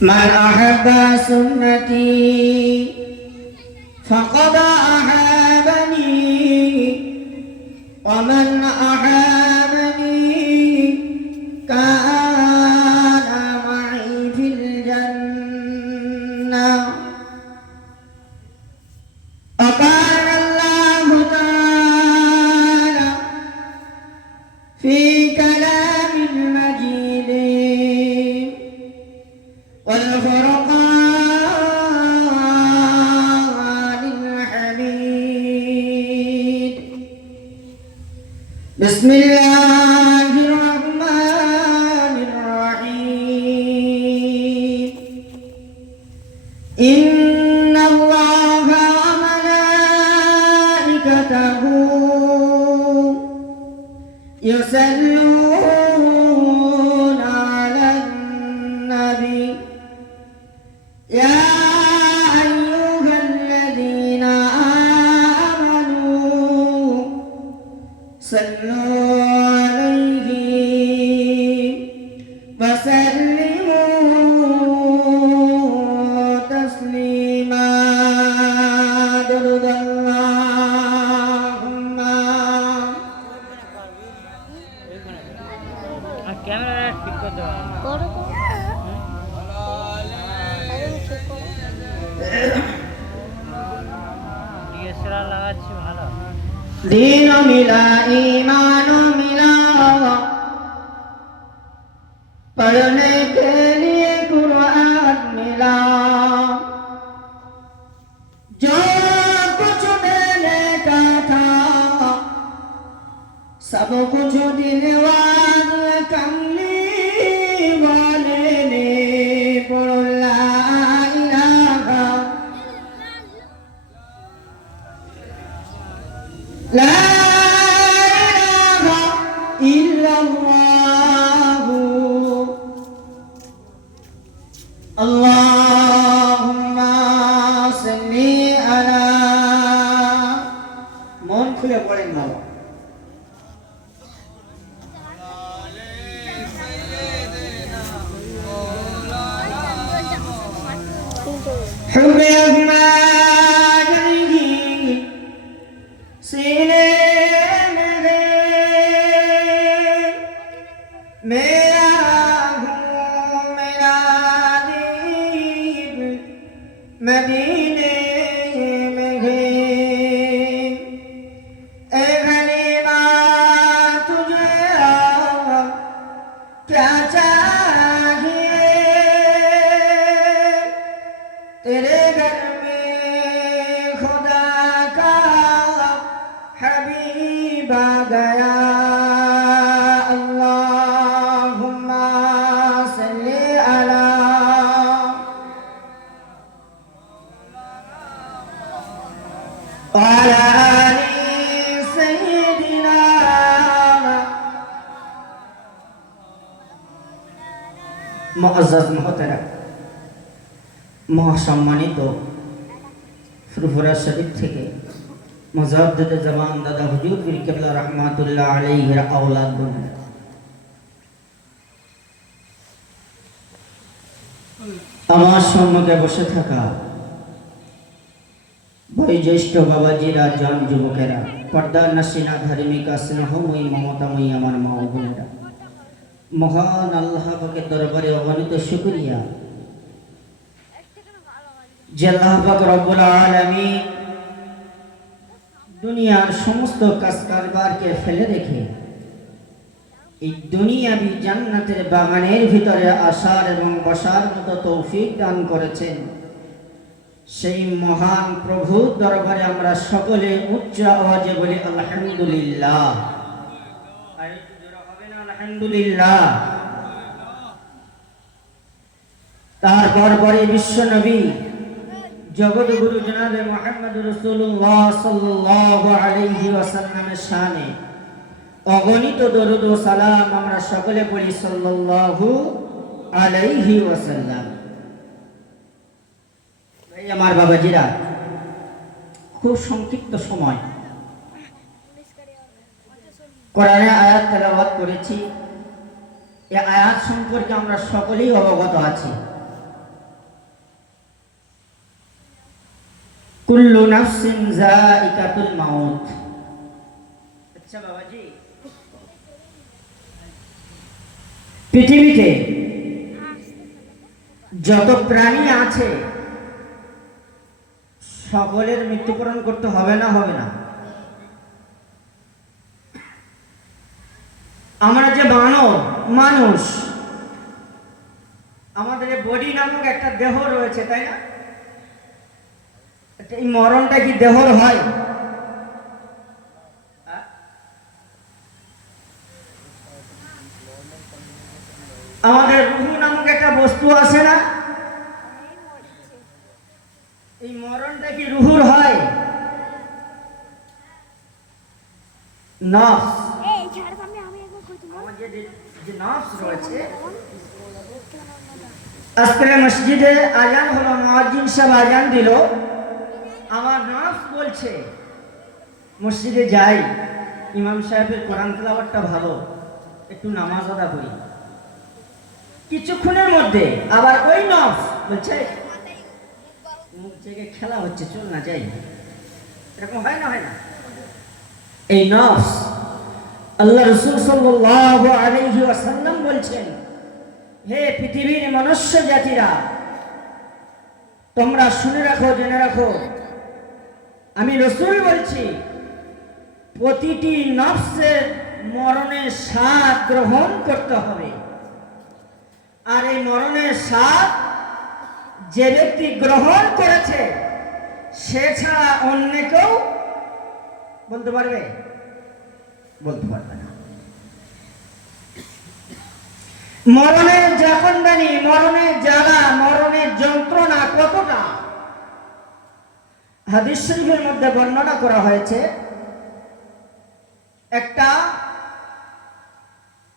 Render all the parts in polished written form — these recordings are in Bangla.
من أحب سنتي فقد أحبني ومن أحبني كان معي في الجنة وقال الله تعالى في كلام المجيد والفرقان الحميد بسم الله الرحمن الرحيم إن الله وملائكته يصلون على النبي يا أيها الذين آمنوا صلوا عليه وسلموا تسليما درد اللهم ক্যামেরা ঠিক করতে পারো ডিএসএলআর লাগাচ্ছি ভালো دين ملا ایمان ملا پڑھنے کے لیے قرآن ملا جو کچھ دینے کا تھا سب کچھ دلواز کملی والے نے پڑھ لا الہ لا إله إلا الله اللهم صل على মন খুলে পড়েন বাবা حب أغماده सीने में है मेरा हूँ मेरा दीन मदीने में है ए गलीमा तुझे क्या चाहिए तेरे घर में खुदा का حبيب गया اللهم صل على وعلى آل سيدنا মুআজ্জাজ মুহতারাম মহাসম্মানিত ফুরফুরা শরীফ থেকে মুজাদ্দিদ জামান দাদা হুজুর পীর কিবলা রাহমাতুল্লাহ আলাইহির আওলাদ বলেন আমার সম্মুখে বসে থাকা বয়োজ্যেষ্ঠ বাবাজিরা জন যুবকেরা পর্দা নাসিনা ধার্মিকা স্নেহময়ী মমতাময়ী আমার মা ও বোনেরা মহান আল্লাহ পাকের দরবারে অগণিত শুকরিয়া যে আল্লাহ পাক রব্বুল আলামিন দুনিয়ার সমস্ত কাজ কারবারকে ফেলে রেখে এই দুনিয়াবি জান্নাতের বাগানের ভিতরে আসার এবং বসার মতো তৌফিক দান করেছেন সেই মহান প্রভুর দরবারে আমরা সকলে উচ্চ আওয়াজে বলি আলহামদুলিল্লাহ আর একটু জোরে হবে না আলহামদুলিল্লাহ তারপর পরে বিশ্ব নবী জগৎ গুরু জনাবে মুহাম্মদ রাসূলুল্লাহ সাল্লাল্লাহু আলাইহি ওয়াসাল্লামের শানে অগণিত দরুদ ও সালাম আমরা সকলে পড়ি সাল্লাল্লাহু আলাইহি ওয়াসাল্লাম ভাই আমার বাবাজিরা খুব সংক্ষিপ্ত সময় কোরআনের আয়াত তেলাওয়াত করেছি। এই আয়াত সম্পর্কে আমরা সকলেই অবগত আছি। কুল্লু নাফসিন যায়িকাতুল মাউত। আচ্ছা বাবাজি, পৃথিবীতে যত প্রাণী আছে সকলের মৃত্যুবরণ করতে হবে না? হবে না? আমরা যে মানুষ, আমাদের বডি নামক একটা দেহ রয়েছে, তাই না? এই মরণটা কি দেহর হয়? আমাদের রূহ নামক একটা বস্তু আছে না? এই মরণটা কি রুহুর হয়? নফস, আমাদের যে নফস রয়েছে। আজকে মসজিদে আজান হলো, মুয়াজ্জিন সাহেব আজান দিল, আমার নফস বলছে মসজিদে যাই, ইমাম সাহেবের কোরআন তেলাওয়াতটা ভালো, একটু নামাজ আদা করি। কিছুক্ষণের মধ্যে আবার ওই নফস বলছে মুখ থেকে খেলা হচ্ছে, চল না যাই। এরকম হয় না? হয় না? এই নফস, আল্লাহ রাসূল সাল্লাল্লাহু আলাইহি ওয়াসাল্লাম বলছেন, হে পৃথিবীর মনুষ্য জাতিরা, তোমরা শুনে রাখো, জেনে রাখো, আমি রাসূল বলছি, প্রতিটি নফসের মরণের স্বাদ গ্রহণ করতে হবে। আর এই মরণের স্বাদ যে ব্যক্তি গ্রহণ করেছে সে ছাড়া অন্য কেউ বলতে পারবে? বলতে পারবে না। মরণের জাহান্নামী, মরণের জ্বালা, মরণের যন্ত্রণা কতটা হাদিস শরীফের মধ্যে বর্ণনা করা হয়েছে। একটা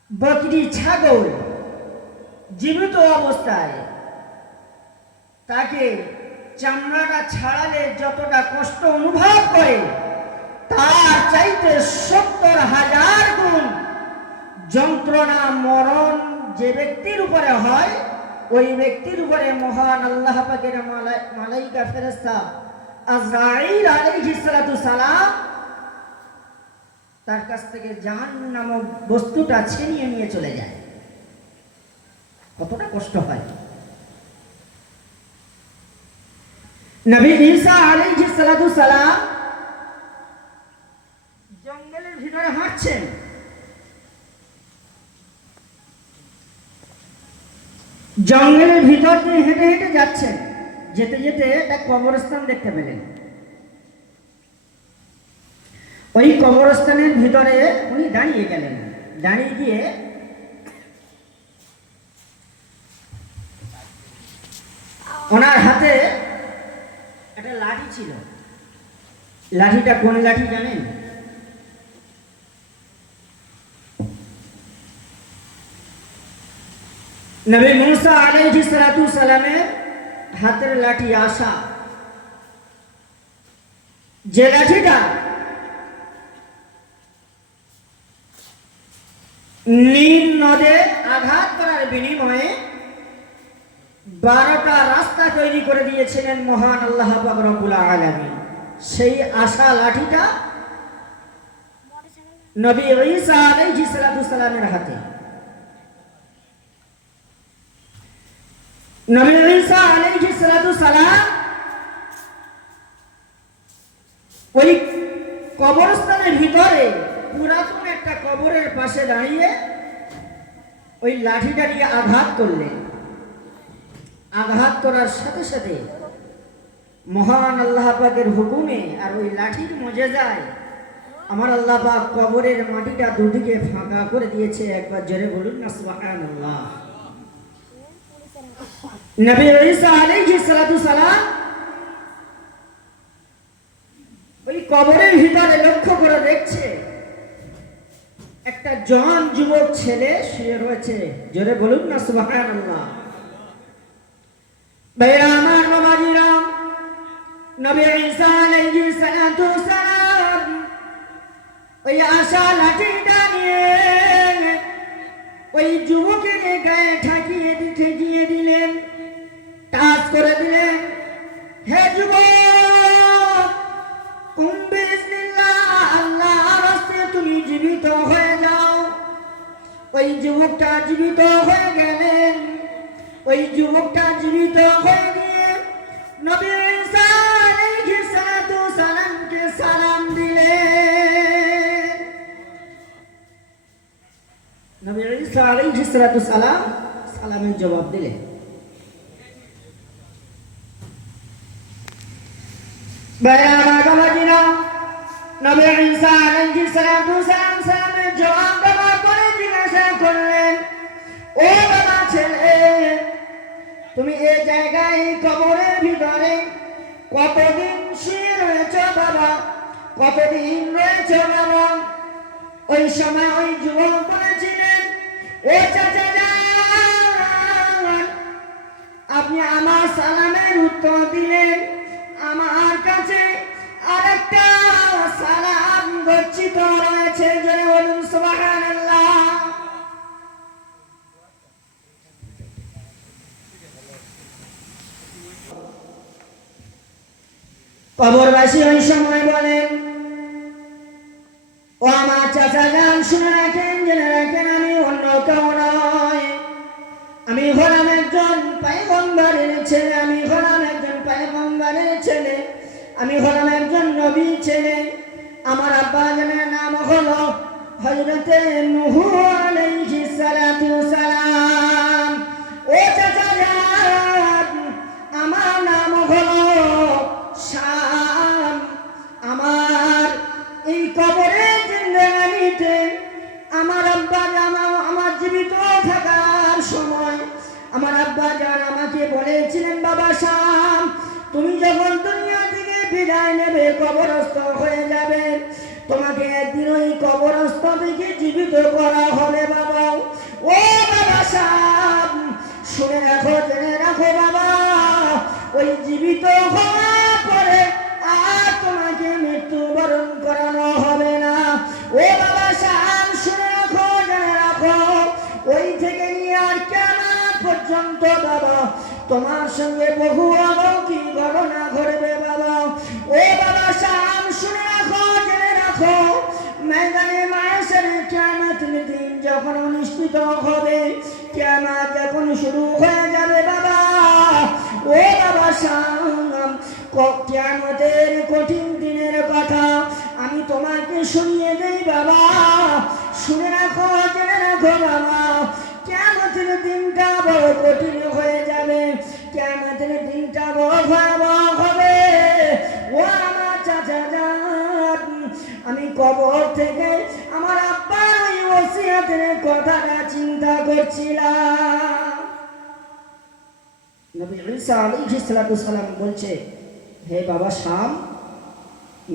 বকরি, ছাগল জীবিত অবস্থায় তাকে চামড়াটা ছাড়ালে যতটা কষ্ট অনুভব করে, তার চাইতে 70,000 গুণ যন্ত্রণা মরণ যে ব্যক্তির উপরে হয়, ওই ব্যক্তির উপরে মহান আল্লাহ পাকের মালাইকা ফেরেশতা আজরাইল আলাইহিস সালাতু সালাম তার কাছ থেকে জান নামক বস্তুটা ছিনিয়ে নিয়ে চলে যায়। কতটা কষ্ট হয়। নবী ঈসা আলাইহিস সালাতু সালাম জঙ্গলের ভিতরে হাঁটছেন, জঙ্গলের ভিতর দিয়ে হেঁটে হেঁটে যাচ্ছেন, যেতে যেতে একটা কবরস্থান দেখতে পেলেন। ওই কবরস্থানের ভিতরে উনি দাঁড়িয়ে গেলেন। দাঁড়িয়ে গিয়ে ওনার হাতে একটা লাঠি ছিল। লাঠিটা কোন লাঠি জানেন? নবী মুসা আলাইহিস সালাতু সালামের হাতের লাঠি আশা। যে লাঠিটা নীল নদে আঘাত করার বিনিময়ে 12টা রাস্তা তৈরি করে দিয়েছিলেন মহান আল্লাহ পাক রব্বুল আলামিন। সেই আশা লাঠিটা নবী ঈসা আলাইহিস সালাতু সালামের হাতে। নবী ঈসা আলাইহিস সালাতু সালাম ওই কবরস্থানের ভিতরে পুরাতন একটা কবরের পাশে দাঁড়িয়ে ওই লাঠিটা দিয়ে আঘাত করলেন। আঘাত করার সাথে সাথে মহান আল্লাহ পাকের হুকুমে আর ওই লাঠির মুজিজায় আমার আল্লাহ পাক কবরের মাটিটা দুদিকে ফাঁকা করে দিয়েছে। একবার জোরে বলুন না সুবহানাল্লাহ। নবী ঈসা আলাইহিস সালাতু সালাম ওই কবরের ভিতরে লক্ষ্য করে দেখছে একটা জওয়ান যুবক ছেলে শুয়ে রয়েছে। জোরে বলুন না সুবহানাল্লাহ। ভাইরা আমার, বাবাজিরা, নবী ঈসা আলাইহিস সালাতু সালাম ওই আশা লাঠিটা নিয়ে ওই যুবকের গায়ে ঠেকিয়ে দিলেন, টাচ করে দিলেন। হে যুবক, ওই যুবকটা জীবিত হয়ে গিয়ে নবী ঈসা আলাইহিস সালাতু সালামকে সালাম দিলেন। নবী ঈসা আলাইহিস সালাতু সালাম সালামের জবাব দিলেন। বাইরা মাগামাজিনা নবী ঈসা আলাইহিস সালাতু সালাম সালামের জবাব দেওয়ার পরে জিজ্ঞাসা করলেন, ও বাবা ছেলে, তুমি এই জায়গায় এই কবরের ভিতরে কতদিন শুয়ে রয়েছ বাবা, কতদিন রয়েছ বাবা? ওই সময় ওই যুবক বলেছিলেন, ও চাচা যান, আপনি আমার সালামের উত্তর দিলেন, আমার কাছে আরেকটা সালাম গচ্ছিত রয়েছে, জোরে বলুন সুবহানাল্লাহ। কবরবাসী ওই সময় বলেন, ও আমার চাচা যান, শুনে রাখেন, জেনে রাখেন, আমি অন্য কেউ নয়, আমি হলাম একজন পয়গম্বরের ছেলে, আমি হলাম একজন পয়গম্বরের ছেলে, আমি হলাম একজন নবীর ছেলে। আমার আব্বা জানের নাম হলো হযরতে নূহ আলাইহিস সালাতু সালাম। ও চাচা যান, আমার নাম হলো শাম। আমার এই কবরে জিন্দেগানিতে আমার আব্বা জান আমার জীবিত থাকার সময় আমার আব্বা জান আমাকে বলেছিলেন, বাবা শাম, তুমি যখন দুনিয়া থেকে বিদায় নেবে, কবরস্থ হয়ে যাবে, তোমাকে একদিন ওই কবরস্থ থেকে জীবিত করা হবে বাবা। ও বাবা শাম, শুনে রাখো, জেনে রাখো বাবা, ওই জীবিত হওয়ার পরে আর তোমাকে মৃত্যুবরণ করানো হবে না। ও বাবা শাম, শুনে রাখো, জেনে রাখো, ওই থেকে নিয়ে আর কিয়ামত পর্যন্ত বাবা তোমার সঙ্গে বহু অলৌকিক ঘটনা ঘটবে বাবা। ও বাবা শাম, শুনে রাখো, জেনে রাখো, ময়দানে মাহশরে কিয়ামতের দিন যখন অনুষ্ঠিত হবে, কিয়ামত যখন শুরু হয়ে যাবে বাবা, ও বাবা শাম, কিয়ামতের কঠিন দিনের কথা আমি তোমাকে শুনিয়ে দেই বাবা। শুনে রাখো, জেনে রাখো বাবা, কিয়ামতের দিনটা বড় কঠিন হয়ে যাবে, কিয়ামতের দিনটা বড় ভয়াবহ হবে। ও আমার চাচা যান, আমি কবর থেকে আমার আব্বার ওই ওসিয়তের কথাটা চিন্তা করছিলাম। নবী ঈসা আলাইহিস সালাতু সালাম বলছে, হে বাবা শাম,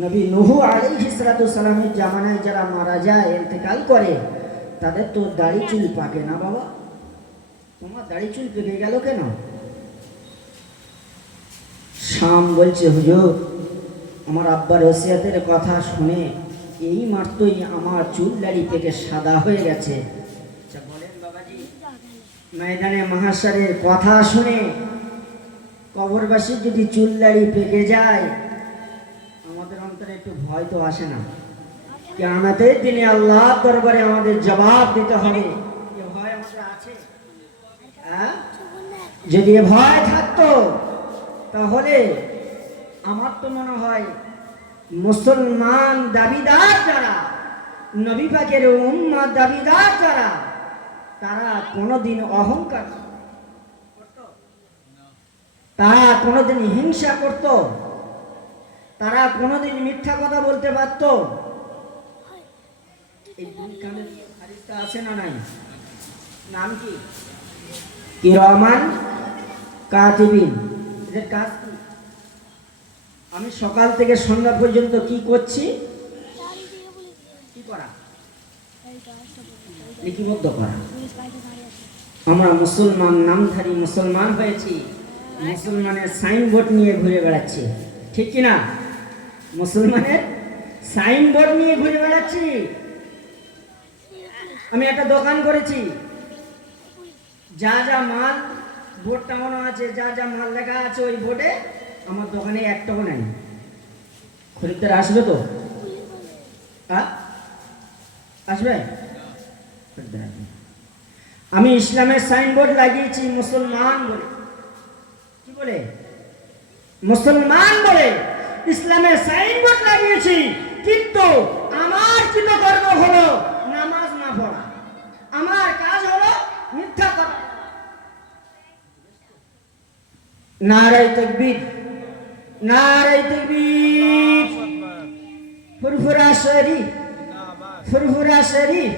নবী নূহ আলাইহিস সালাতু সালামের জামানায় যারা মারা যায়, ইন্তেকাল করে, তাদের তো দাড়ি চুল পাকে না বাবা, তোমার দাড়ি চুল পেকে গেল কেন? শাম বলছে, হুজুর, আমার আব্বার ওসিয়তের কথা শুনে এই মাত্রই আমার চুল দাড়ি পেকে সাদা হয়ে গেছে। আচ্ছা বলেন বাবাজি, ময়দানে মাহশরের কথা শুনে কবরবাসীর যদি চুল দাড়ি পেকে যায়, আমাদের অন্তরে একটু ভয় তো আসে না? কিয়ামতের দিনে আল্লাহর দরবারে আমাদের জবাব দিতে হবে, এ ভয় আমাদের আছে? যদি এ ভয় থাকতো তাহলে আমার তো মনে হয় মুসলমান দাবিদার যারা, নবী পাকের উম্মত দাবিদার যারা, তারা কোনোদিন অহংকার করত? তারা কোনোদিন হিংসা করত? তারা কোনোদিন মিথ্যা কথা বলতে পারত? এই দুই কানের হাদিসটা আছে না নাই? নাম কি? কিরামান কাতিবিন। এদের কাজ কি? আমি সকাল থেকে সন্ধ্যা পর্যন্ত কি করছি? কি করা? লিপিবদ্ধ করা। আমরা মুসলমান, নামধারী মুসলমান হয়েছি, মুসলমানের সাইনবোর্ড নিয়ে ঘুরে বেড়াচ্ছি, ঠিক কিনা? মুসলমানের সাইনবোর্ড নিয়ে ঘুরে বেড়াচ্ছি। আমি একটা দোকান করেছি, যা যা মাল বোর্ড টাঙানো আছে, যা যা মাল লেখা আছে ওই বোর্ডে, আমার দোকানে একটাও নাই। খরিদ্দার আসবে তো? আসবে? আমি ইসলামের সাইনবোর্ড লাগিয়েছি মুসলমান বলে, কি বলে? মুসলমান বলে ইসলামের সাইনবোর্ড লাগিয়েছি, কিন্তু আমার কৃতকর্ম হলো নামাজ না পড়া, আমার কাজ হলো মিথ্যা কথা। নারায়ে তাকবীর, নারায়ে তাকবীর, ফুরফুরা শরীফ, ফুরফুরা শরীফ,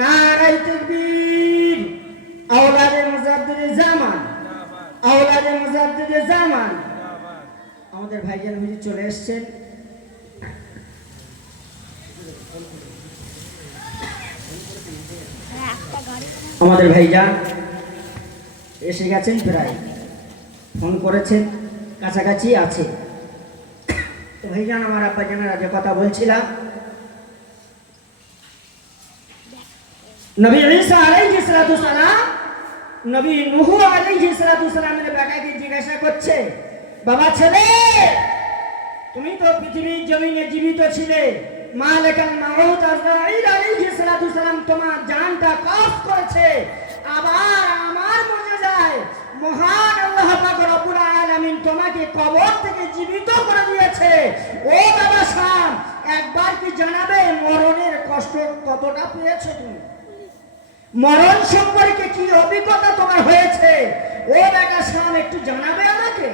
নারায়ে তাকবীর। আওলাদে মুজাদ্দিদে জামান, আওলাদে মুজাদ্দিদে জামান। আমাদের ভাইজান হুজুর চলে এসেছেন। আমাদের ভাইজান এসে গেছেন, প্রায় ফোন করেছেন, কাছাকাছি আছে। তো ভাইজান, আমার আব্বা জানারা যে কথা বলছিলাম, নবী ঈসা আলাইহিস সালাতু সালাম নবী নূহ আলাইহিস সালাতু সালামের বেটাকে জিজ্ঞাসা করছে, বাবা ছেলে, তুমি তো পৃথিবীর জমিনে জীবিত ছিলে, মালাকাল মাউত আজরাইল আলাইহিস সালাতু সালাম তোমার জানটা কফ করেছে, আবার আমার মনে যায় মহান আল্লাহ পাক রব্বুল আলামিন তোমাকে কবর থেকে জীবিত করে দিয়েছে। ও বাবা শাম, একবার কি জানাবে মরণের কষ্ট কতটা পেয়েছো তুমি? মরণ সম্পর্কে কি অভিজ্ঞতা তোমার হয়েছে? ও বেটা শাম, একটু জানাবে আমাকে।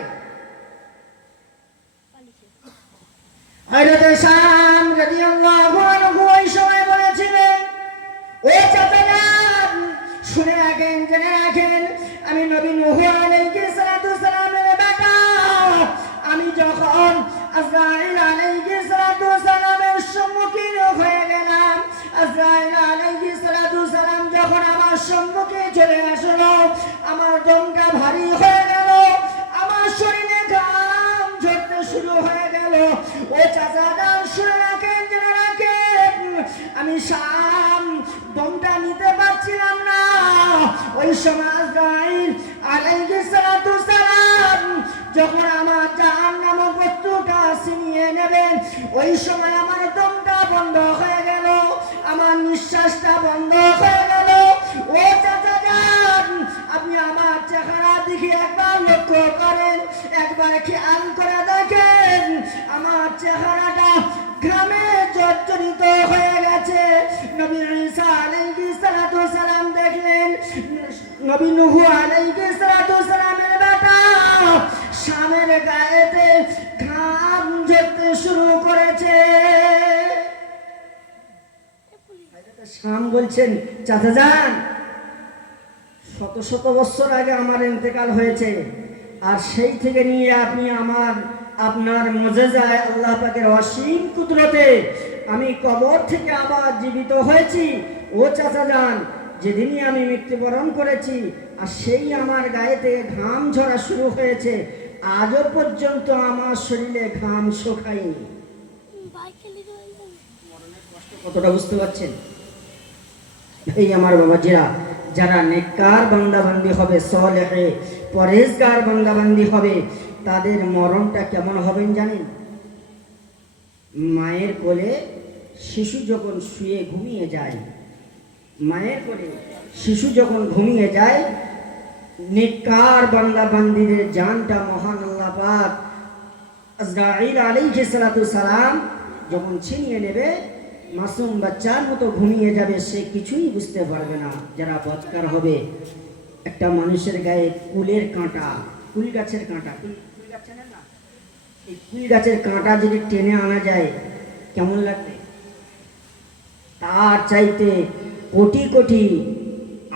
হযরত শাম রাদিয়াল্লাহু আনহু ওই সময় বলেছিলেন, ও চাচাজান, শুনে রাখেন, জেনে রাখেন, আমি নবী নূহ আলাইহিস সালাতু সালামের বেটা। আমি যখন আজরাইল আলাইহিস সালাতু সালামের সম্মুখীন হয়ে গেলাম, আজরাইল আলাইহিস সালাতু সালাম যখন আমার সম্মুখে চলে আসলো, আমার দমটা ভারী হয়ে গেল, আমার শরীরে ঘাম ঝরতে শুরু হয়ে গেল। ও চাচাজান, শুনে রাখেন, জেনে রাখেন, আমি শাম দমটা নিতে পারছিলাম না। ওই সময় আজরাইল আলাইহিস সালাতু সালাম যখন আমার জান নামক বস্তুটা ছিনিয়ে নেবেন, ওই সময় আমার দমটা বন্ধ হয়ে গেল, আমার নিঃশ্বাসটা বন্ধ হয়ে গেল। ও চাচাজান, আপনি আমার চেহারা দিকে একবার লক্ষ্য করেন, একবার খেয়াল করে দেখেন, আমার চেহারাটা ঘামে জর্জরিত হয়ে গেছে। নবী ঈসা আলাইহিস সালাতু সালাম দেখলেন নবী নূহ আলাইহিস সালাতু সালামের বেটা শামের গায়েতে ঘাম ঝরতে শুরু করেছে। শাম বলছেন, চাচাজান, শত শত বছর আগে আমার ইন্তেকাল হয়েছে, আর সেই থেকে নিয়ে আপনি আপনার মুজিজায় আল্লাহ পাকের অসীম কুদরতে আমি কবর থেকে আবার জীবিত হয়েছি। ও চাচাজান, যেদিনই আমি মৃত্যুবরণ করেছি, আর সেই আমার গায়ে থেকে ঘাম ঝরা শুরু হয়েছে, আজও পর্যন্ত আমার শরীরে ঘাম শুকায়নি। মরণের কষ্ট কতটা বুঝতে পারছেন? এই আমার বাবাজিরা, যারা নেককার বান্দাবান্দি হবে, সলেহে পরেজগার বান্দাবান্দি হবে, তাদের মরণটা কেমন হবেন জানেন? মায়ের কোলে শিশু যখন শুয়ে ঘুমিয়ে যায়, মায়ের কোলে শিশু যখন ঘুমিয়ে যায়, নেককার বান্দাবান্দিদের জানটা মহান আল্লাহ পাক আজরাইল আলাইহিস সালাতু সালাম যখন ছিনিয়ে নেবে, মাসুম বাচ্চার মতো ঘুমিয়ে যাবে, সে কিছুই বুঝতে পারবে না। যারা বদকার হবে, একটা মানুষের গায়ে কুলের কাঁটা, কুল গাছের কাঁটা, কুল গাছ জানেন না? এই কুল গাছের কাঁটা যদি টেনে আনা যায়, কেমন লাগবে? তার চাইতে কোটি কোটি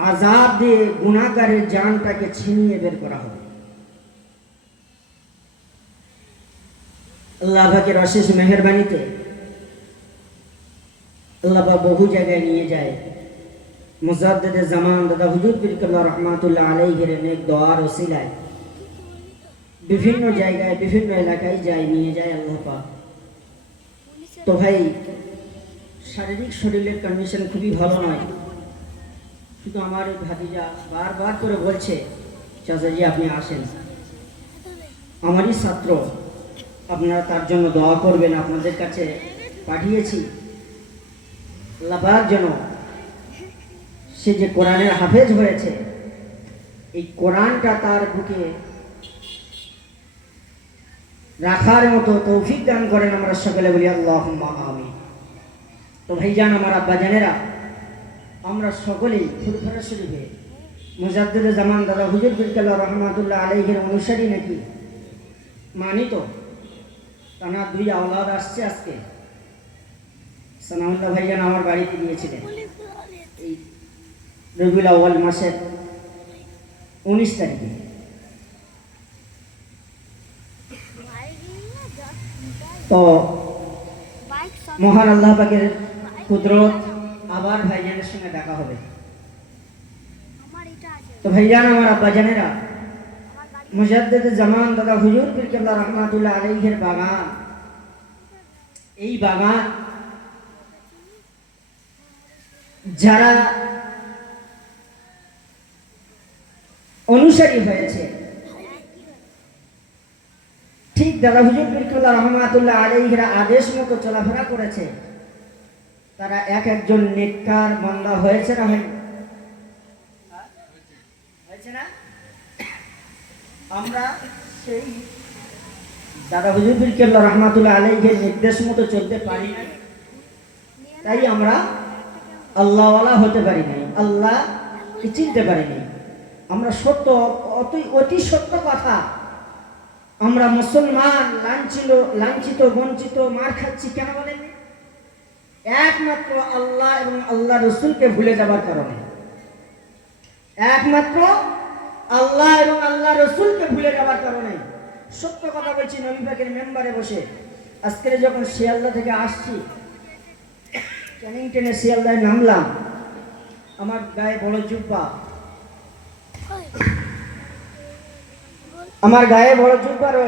আযাব দিয়ে গুনাহগারের জানটাকে ছিনিয়ে বের করা হবে। আল্লাহ পাকের অশেষ মেহেরবানিতে আল্লাহ পাক বহু জায়গায় নিয়ে যায়। মুজাদ্দিদে জামান দাদা হুজুর পীর কেবলা রহমাতুল্লাহ আলাইহির নেক দোয়ার ওসিলায় বিভিন্ন জায়গায়, বিভিন্ন এলাকায় যায়, নিয়ে যায় আল্লাহ পাক। তো ভাই, শারীরিক শরীরের কন্ডিশন খুবই ভালো নয়, শুধু আমার এই ভাতিজা বারবার করে বলছে, চাচাজি আপনি আসেন, আমারই ছাত্র, আপনারা তার জন্য দোয়া করবেন, আপনাদের কাছে পাঠিয়েছি। আল্লাহ পাক যেন সে যে কোরআনের হাফেজ হয়েছে, এই কোরআনটা তার বুকে রাখার মতো তৌফিক দান করেন। আমরা সকলে বলি আল্লাহুম্মা আমিন। তো ভাইজান, আমার আব্বাজানেরা, আমরা সকলেই ফুরফুরা শরীফে মুজাদ্দিদে জামান দাদা হুজুর পীর কেবলা রহমাতুল্লাহ আলাইহির অনুসারী নাকি মানিত। তার 2 আওলাদ আসছে আজকে। সানাউল্লাহ ভাইজান আমার বাড়িতে গিয়েছিলেন এই রবিউল আউয়াল মাসের 19 তারিখে। তো মহান আল্লাহ পাকের কুদরত, আবার ভাইজানের সঙ্গে দেখা হবে। তো ভাইজান, আমার আব্বাজানেরা, মুজাদ্দিদে জামান দাদা হুজুর পীর কেবলা রহমাতুল্লাহ আলাইহির বাগান, এই বাগান যারা অনুসারী হয়েছে, ঠিক দাদা হুজুর পীর কেবলা রহমাতুল্লাহ আলাইহির আদেশ মতো চলাফেরা করেছে, তারা এক একজন নেককার বান্দা হয়েছে না হয়েছে না? আমরা সেই দাদা হুজুর পীর কেবলা রহমাতুল্লাহ আলাইহির নির্দেশ মতো চলতে পারি না, তাই আমরা আল্লাহওয়ালা হতে পারি নাই, আল্লাহকে চিনতে পারিনি। আমরা অতি সত্য কথা, আমরা মুসলমান লাঞ্ছিত বঞ্চিত মার খাচ্ছি কেন বলেন? একমাত্র আল্লাহ এবং আল্লাহ রসুলকে ভুলে যাবার কারণে। একমাত্র আল্লাহ এবং আল্লাহ রসুলকে ভুলে যাবার কারণে। সত্য কথা বলছি, নবী পাকের মেম্বারে বসে আজকে যখন শিয়ালদা থেকে আসছি, ক্যানিং ট্রেনে শিয়ালদায় নামলাম, আমার গায়ে বড় জুব্বা, রয়েছে।